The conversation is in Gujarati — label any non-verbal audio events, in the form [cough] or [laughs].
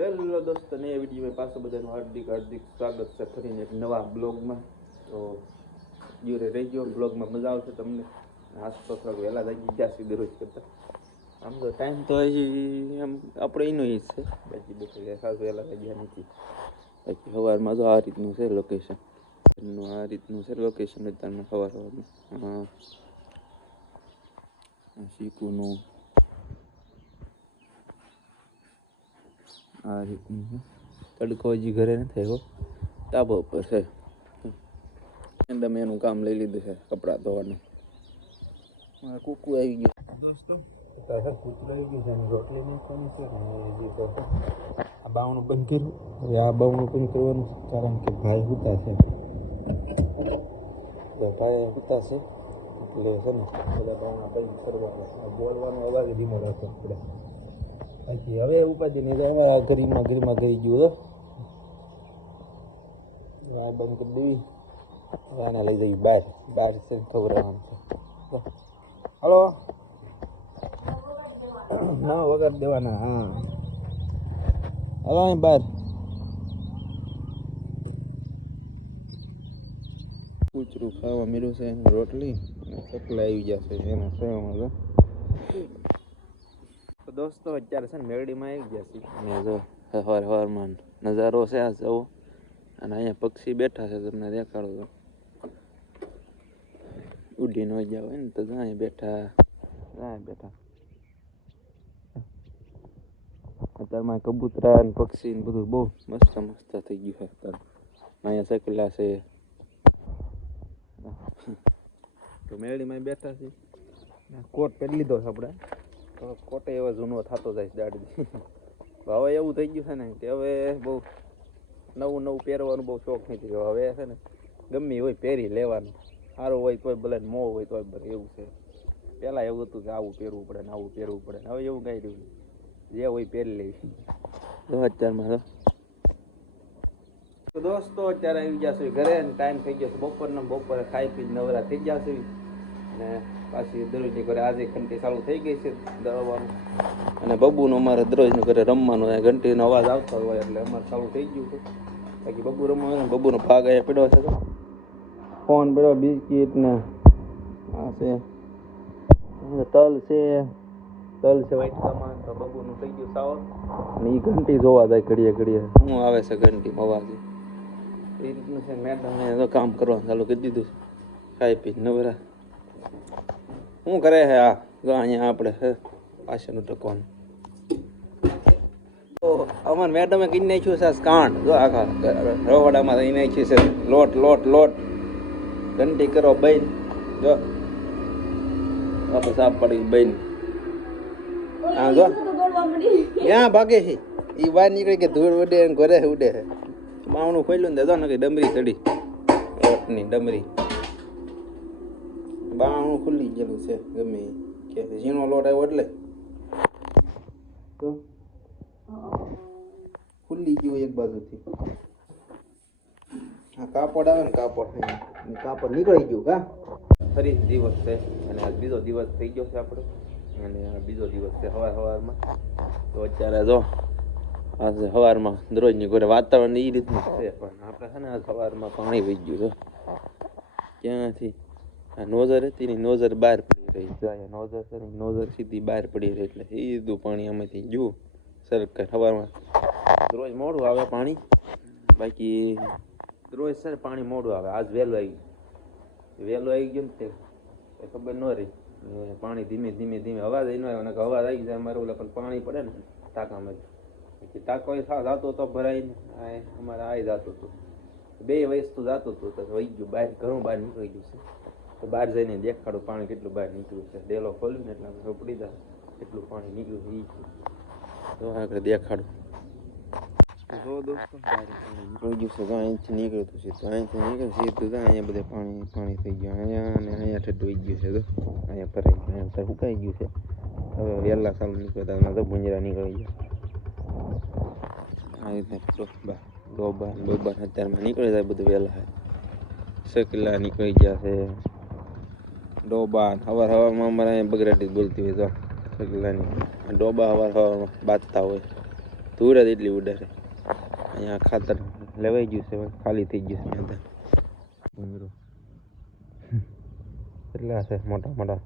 હેલો દોસ્તો ને વિડીયોમાં પાછો બધાનું હાર્દિક હાર્દિક સ્વાગત છે ફરીને એક નવા બ્લોગમાં. તો જીવરે રહી બ્લોગમાં મજા આવશે તમને. આજ તો વહેલા થાય ગયા છે દરરોજ કરતા. આમ તો ટાઈમ તો હજી એમ આપણે એનો જ છે. બાકી બેઠે ખાસ વહેલા ગયા નથી. બાકી સવારમાં તો આ રીતનું છે લોકેશન એમનું આ રીતનું છે લોકેશન તમને સવાર સવારમાં હા. આ આ રીતનું તડકો હજી ઘરે નથી આવ્યો. ટાબો ઉપર છે. તમે એનું કામ લઈ લીધું છે, કપડાં ધોવાનું. મારા કુકુ આવી ગયું. દોસ્તો, તારે કૂતરું આવી ગયું છે અને રોટલી નાખવાની છે. આ બાવણું બંધ કર્યું. હવે આ બાવણું બંધ કરવાનું છે, કારણ કે ભાઈ હુતા છે. ભાઈ હુતા છે, એટલે બધા બાવણા બંધ કરવાના બોલવાનો અવાજ ધીમો રાખવો પડે. બાકી હવે ઉપાધિ નહીં હવે આ ગરીમાં ગરીમાં ગરી ગયું તો. આ બંધ કરી દેવી. હવે આને લઈ જઈ બહાર. બહાર છે ખવડાવવાનું છે. હલો. ના વગર દેવાના, હા. હલો, અહીં બહાર. કૂચરું ખાવા મળ્યું છે, રોટલી ચકલા આવી જશે એના સેવામાં તો તો દોસ્તો અત્યારે છે ને મેરડીમાં આવી ગયા છીએ. અને જો સવાર સવારમાં નજારો છે આ જવો. અને અહીંયા પક્ષી બેઠા છે તમને દેખાડો તો. ઉડી ન ગયા હોય ને તો જાય બેઠા. જાય બેઠા. અત્યારમાં કબૂતરા ને પક્ષી ને બધું બહુ મસ્ત મસ્ત થઈ ગયું છે અત્યારે. અહીંયા સકલા છે. તો મેળીમાં બેઠા છે કોટ પહેરી લીધો છે આપણે. કોટે એવો જૂનો થતો જાય દાડી [laughs] હવે એવું થઈ ગયું છે ને કે હવે બહુ નવું નવું પહેરવાનું બહુ શોખ નથી રહ્યો. હવે છે ને ગમે હોય પહેરી લેવાનું. સારું હોય તોય ભલે મો હોય તોય ભલે, એવું છે. પહેલાં એવું હતું કે આવું પહેરવું પડે ને આવું પહેરવું પડે ને હવે એવું કાંઈ રહ્યું જે હોય પહેરી લેવી અત્યારમાં તો દોસ્તો, અત્યારે આવી ગયા છે ઘરે ટાઈમ થઈ ગયો છે બપોરનો. બપોરે ખાઈ પી નવરા થઈ ગયા છે. અને પાછી દરરોજની ઘરે આજે ઘંટી ચાલુ થઈ ગઈ છે દળવાનું. અને બબુનું અમારે દરરોજનું ઘરે રમવાનું ઘંટીનો અવાજ આવતો હોય એટલે અમારે ચાલુ થઈ ગયું છે. બાકી બબુ રમવાનું બબુનો ભાગ અહીંયા પડ્યો છે તો. ફોન પડ્યો, બિસ્કીટ ને આ છે. તલ છે. તલ છે વાટકામાં તો બબુનું થઈ ગયું સાવર અને એ ઘંટી જોવા જાય ઘડીએ ઘડીએ. શું આવે છે ઘંટીમાં અવાજ. એ રીતનું છે મેડમ કામ કરવાનું ચાલુ કરી દીધું છે. ખાઈ પી નવરા. શું કરે છે આ? જો અહીંયા આપણે પાછળનું ટકવાનું અમાર મેડમે કહી નાખ્યું છે કાંડ. જો આખા રવાડામાં રહી નાખ્યું છે લોટ લોટ લોટ. ઘંટી કરો બહેન જો. આપણે સાફ પડી બહેન હા જો. ક્યાં ભાગે છે? એ બહાર નીકળી કે ધૂળ ઉડે ઘરે ઉડે છે. બાવણું ખોલ્યું ને જો ને કે ડમરી ચડી. લોટની ડમરી. બાવણું ખુલ્લી ગયેલું છે, ગમે. કે ઝીણો લોટ આવ્યો એટલે. તો? ખુલ્લી ગયું એક બાજુથી. આ કાપડ આવે ને કાપડ. કાપડ નીકળી ગયું કા? ફરી દિવસ છે, અને આજ બીજો દિવસ થઈ ગયો છે આપણો. અને બીજો દિવસ છે સવાર સવારમાં તો અત્યારે જો, આજે સવારમાં દરરોજની ઘરે વાતાવરણ એ રીતનું છે, પણ આપણે છે ને આ સવારમાં પાણી વહી ગયું છે. ક્યાંથી? નોઝર હતી ને નોઝર બહાર પડી રહી જો અહીંયા નોઝર છે ને નોઝર સીધી બહાર પડી રહી એટલે એ રીતનું પાણી આમાંથી ગયું. સરકાર સવારમાં રોજ મોડું આવે પાણી. બાકી રોજ સર પાણી મોડું આવે. આજ વહેલું આવી ગયું. વહેલું આવી ગયું ને તે એ ખબર ન રહી. ને પાણી ધીમે ધીમે ધીમે અવાજ આવી ન આવ્યો અને અવાજ આવી જાય અમારે ઓલા પણ પાણી પડે ને ટાંકામાં પછી ટાંકો એ સાવ જાતો તો ભરાય ને. આ અમારે આ જાતું હતું બે વસ્તુ જાતું હતું તો વહી ગયું બહાર, ઘણું બહાર નીકળી ગયું છે. તો બહાર જઈને દેખાડું પાણી કેટલું બહાર નીકળ્યું છે. ડેલો ખોલ્યું ને એટલે આપણે ખબર દા કેટલું પાણી નીકળ્યું એ તો આગળ દેખાડું. જો દોસ્તો નીકળી ગયું છે અહીંથી નીકળ્યું હતું છે તો અહીંથી નીકળ્યું સીધું ત્યાં અહીંયા બધે પાણી પાણી થઈ ગયું. અહીંયા અને અહીંયા ઠેઠ ગયું છે તો અહીંયા ભરાઈ ગયું અહીંયા સુકાઈ ગયું છે. હવે વહેલા સાલું નીકળ્યા હતા તો ભૂંજરા નીકળી ગયા. આ રીતે ડોબા ડોબા ડોબા અત્યારમાં નીકળી જાય બધું વહેલા. સકલા નીકળી ગયા છે. ડોબા હવાર હવામાં અમારે અહીંયા બગરાટી બોલતી હોય તો. સકલાની આ ડોબા હવાર હવામાં બાંધતા હોય. ધૂળ જ એટલી ઉડે. અહીંયા ખાતર લેવાઈ ગયું છે ખાલી થઈ ગયું છે ભૂંગળું કેટલા છે? મોટા મોટા.